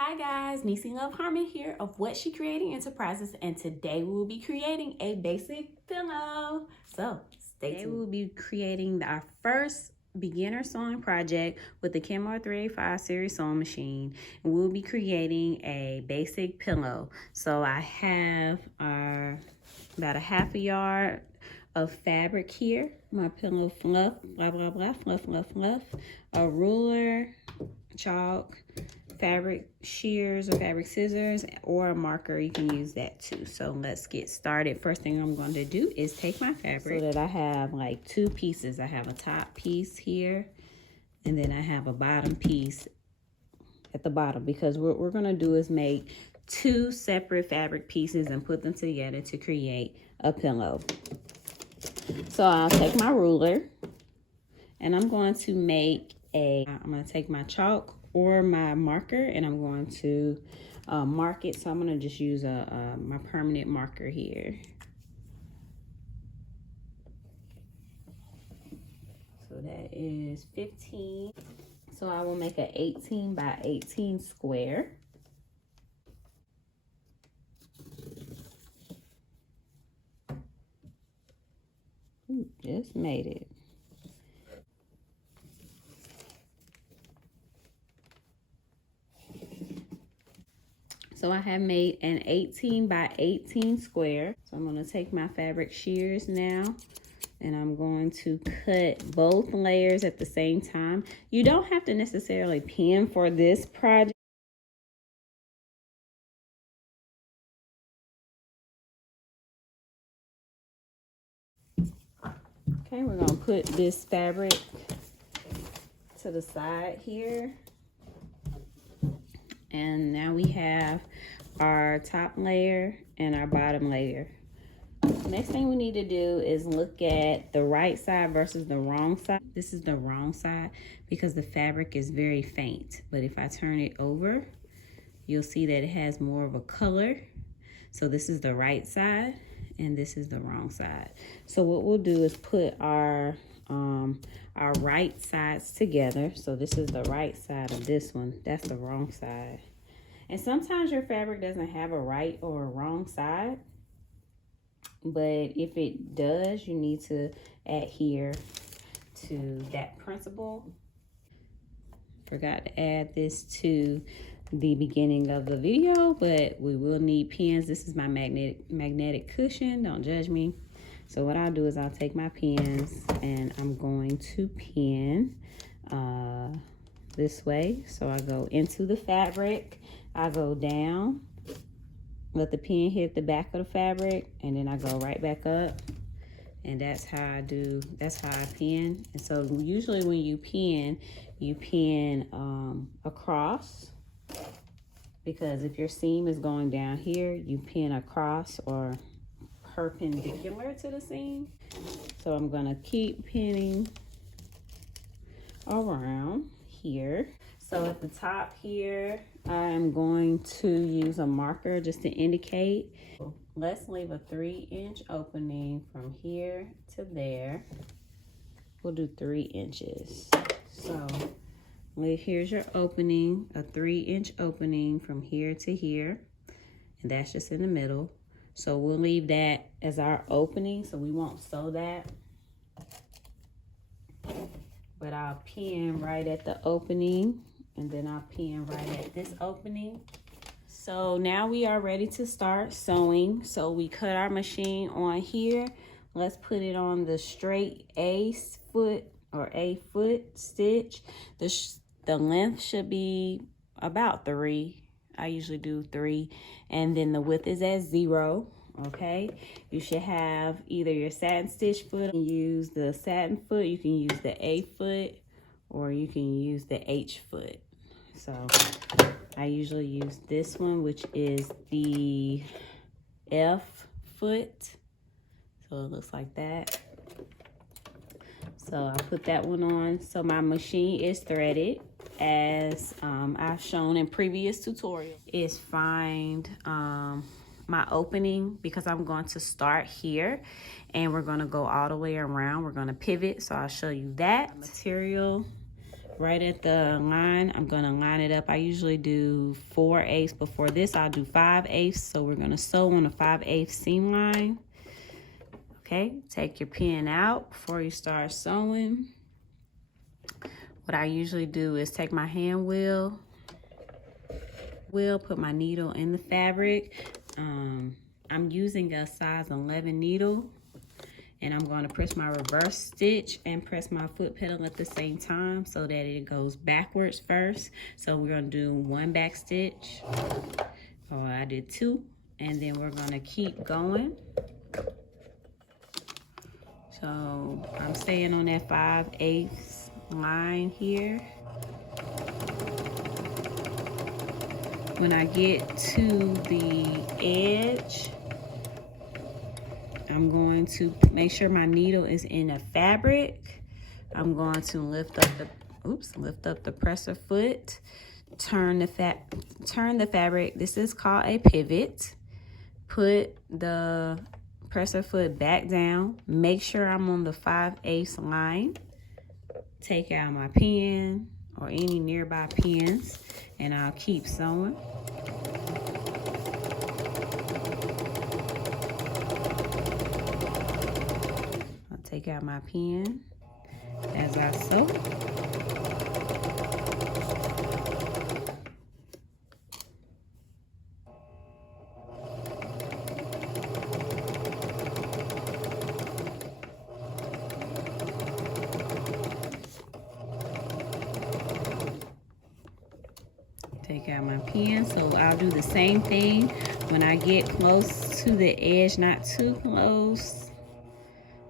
Hi guys, Neci LoveHarmon here of What She Creating Enterprises, and today we will be creating a basic pillow. So stay tuned. Today we will be creating our first beginner sewing project with the Kenmore 385 series sewing machine, and we'll be creating a basic pillow. So I have about a half a yard of fabric here, my pillow fluff, blah blah blah, fluff fluff fluff, a ruler, chalk, fabric shears or fabric scissors, or a marker. You can use that too. So let's get started. First thing I'm going to do is take my fabric so that I have like two pieces. I have a top piece here, and then I have a bottom piece at the bottom, because what we're going to do is make two separate fabric pieces and put them together to create a pillow. So I'll take my ruler and I'm going to I'm going to take my chalk or my marker, and I'm going to mark it. So I'm going to just use my permanent marker here. So that is 15. So I will make an 18 by 18 square. Ooh, just made it. So I have made an 18 by 18 square. So I'm going to take my fabric shears now, and I'm going to cut both layers at the same time. You don't have to necessarily pin for this project. Okay, we're going to put this fabric to the side here. And now we have our top layer and our bottom layer. Next thing we need to do is look at the right side versus the wrong side. This is the wrong side because the fabric is very faint. But if I turn it over, you'll see that it has more of a color. So this is the right side and this is the wrong side. So what we'll do is put our right sides together. So this is the right side of this one. That's the wrong side. And sometimes your fabric doesn't have a right or a wrong side, but if it does, you need to adhere to that principle. Forgot to add this to the beginning of the video, but we will need pins. This is my magnetic cushion. Don't judge me. So what I'll do is I'll take my pins and I'm going to pin this way. So I go into the fabric, I go down, let the pin hit the back of the fabric, and then I go right back up. And that's how I pin. And so usually when you pin across, because if your seam is going down here, you pin across or perpendicular to the seam. So I'm gonna keep pinning around here. So at the top here, I'm going to use a marker just to indicate. Let's leave a 3-inch opening from here to there. We'll do 3 inches. So here's your opening, a 3-inch opening from here to here, and that's just in the middle. So we'll leave that as our opening, so we won't sew that. But I'll pin right at the opening, and then I'll pin right at this opening. So now we are ready to start sewing. So we cut our machine on here. Let's put it on the straight A foot stitch. The length should be about 3. I usually do 3, and then the width is at 0. Okay, you should have either your satin stitch foot. You can use the satin foot, you can use the A foot, or you can use the H foot. So I usually use this one, which is the F foot. So it looks like that. So I put that one on. So my machine is threaded, as I've shown in previous tutorials. Is find my opening, because I'm going to start here and we're going to go all the way around. We're going to pivot, so I'll show you that. Material right at the line. I'm gonna line it up. I usually do 4/8. Before this, I'll do 5/8. So we're gonna sew on a 5/8 seam line. Okay, take your pin out before you start sewing. What I usually do is take my hand wheel, put my needle in the fabric. I'm using a size 11 needle, and I'm going to press my reverse stitch and press my foot pedal at the same time so that it goes backwards first. So we're going to do 1 back stitch. Oh, I did 2, and then we're going to keep going. So I'm staying on that 5/8 line here. When I get to the edge, I'm going to make sure my needle is in the fabric. I'm going to lift up the presser foot, turn the fabric. This is called a pivot. Put the presser foot back down. Make sure I'm on the 5/8 line. Take out my pin or any nearby pins, and I'll keep sewing. I'll take out my pin as I sew. Take out my pin. So I'll do the same thing when I get close to the edge, not too close,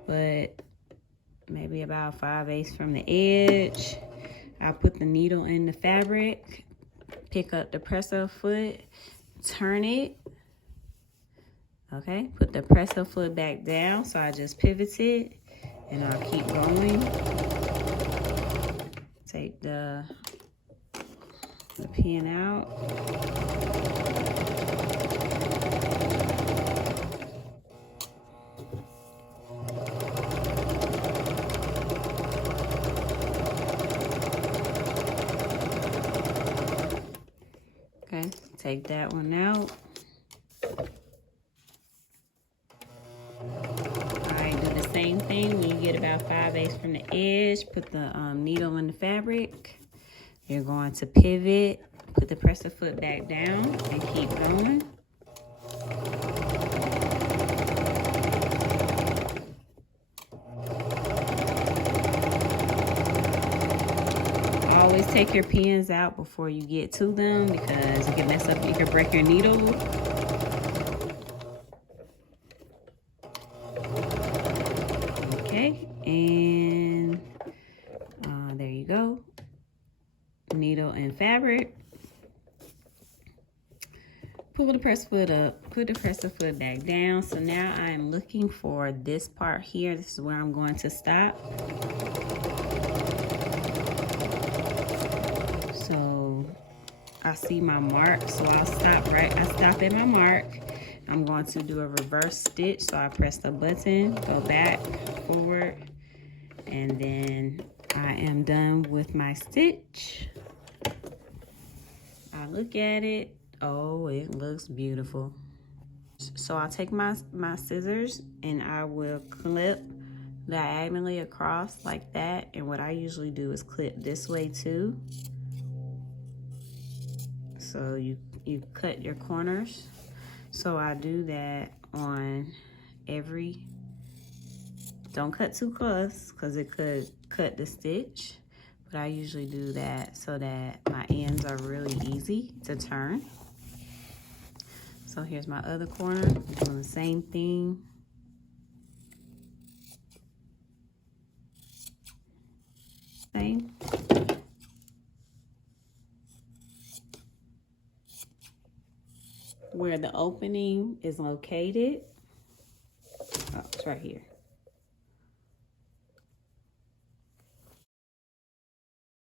but maybe about 5/8 from the edge. I'll put the needle in the fabric, pick up the presser foot, turn it. Okay, put the presser foot back down. So I just pivoted, and I'll keep going. Take the pin out. Okay, take that one out. Alright, do the same thing when you get about 5/8 from the edge. Put the needle in the fabric. You're going to pivot, put the presser foot back down, and keep going. Always take your pins out before you get to them because you can mess up, you can break your needle. Okay, and there you go. Needle and fabric. Pull the press foot up, put the presser foot back down. So now I am looking for this part here. This is where I'm going to stop. So I see my mark, so I'll stop I stop at my mark. I'm going to do a reverse stitch. So I press the button, go back, forward, and then I am done with my stitch. I look at it. Oh, it looks beautiful. So I'll take my scissors and I will clip diagonally across like that. And what I usually do is clip this way too. So you cut your corners. So I do that on every, don't cut too close because it could cut the stitch. But I usually do that so that my ends are really easy to turn. So here's my other corner, doing the same thing. Same. Where the opening is located, oh, it's right here.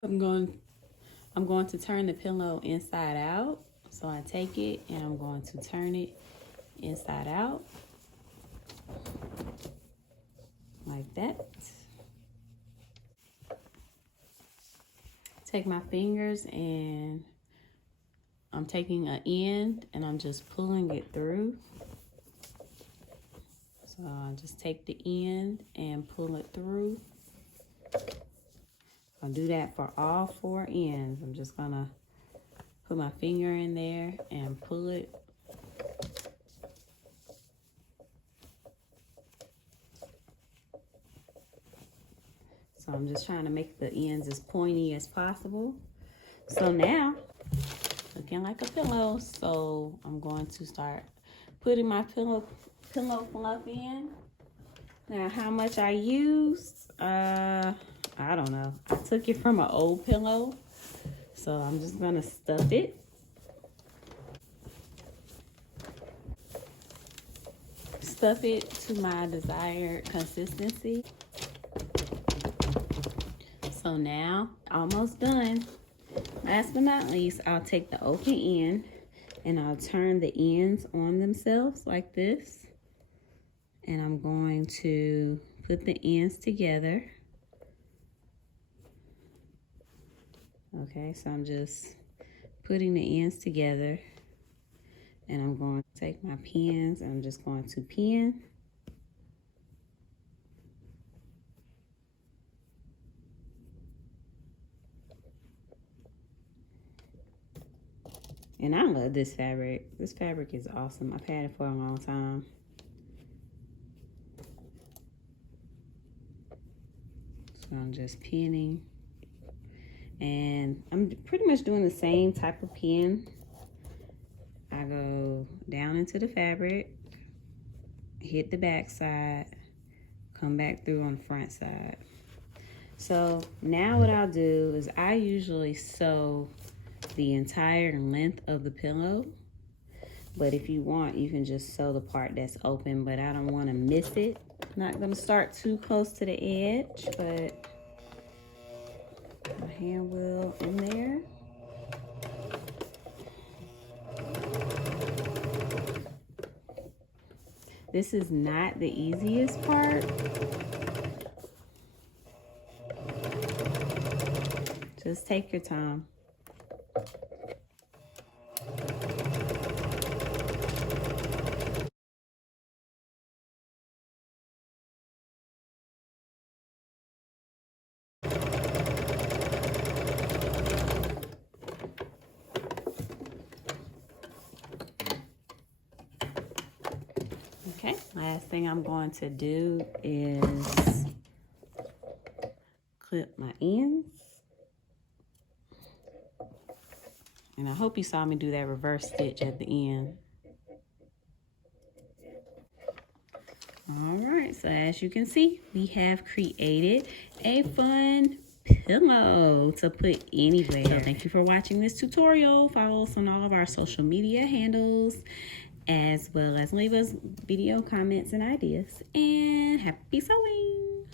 I'm going to turn the pillow inside out. So I take it and I'm going to turn it inside out like that. take my fingers and I'm taking an end and I'm just pulling it through. So I'll just take the end and pull it through. I'll do that for all 4 ends. I'm just gonna put my finger in there and pull it. So I'm just trying to make the ends as pointy as possible. So now, looking like a pillow. So I'm going to start putting my pillow fluff in. Now, how much I used, I don't know. I took it from an old pillow. So I'm just gonna stuff it. Stuff it to my desired consistency. So now, almost done. Last but not least, I'll take the open end and I'll turn the ends on themselves like this. And I'm going to put the ends together. Okay, so I'm just putting the ends together. And I'm going to take my pins and I'm just going to pin. And I love this fabric. This fabric is awesome. I've had it for a long time. So I'm just pinning. And I'm pretty much doing the same type of pin. I go down into the fabric, hit the back side, come back through on the front side. So now what I'll do is I usually sew the entire length of the pillow, but if you want, you can just sew the part that's open, but I don't want to miss it. Not going to start too close to the edge, but my hand wheel in there. This is not the easiest part. Just take your time. Okay, last thing I'm going to do is clip my ends. And I hope you saw me do that reverse stitch at the end. All right, so as you can see, we have created a fun pillow to put anywhere. So thank you for watching this tutorial. Follow us on all of our social media handles, as well as leave us video comments and ideas. And happy sewing!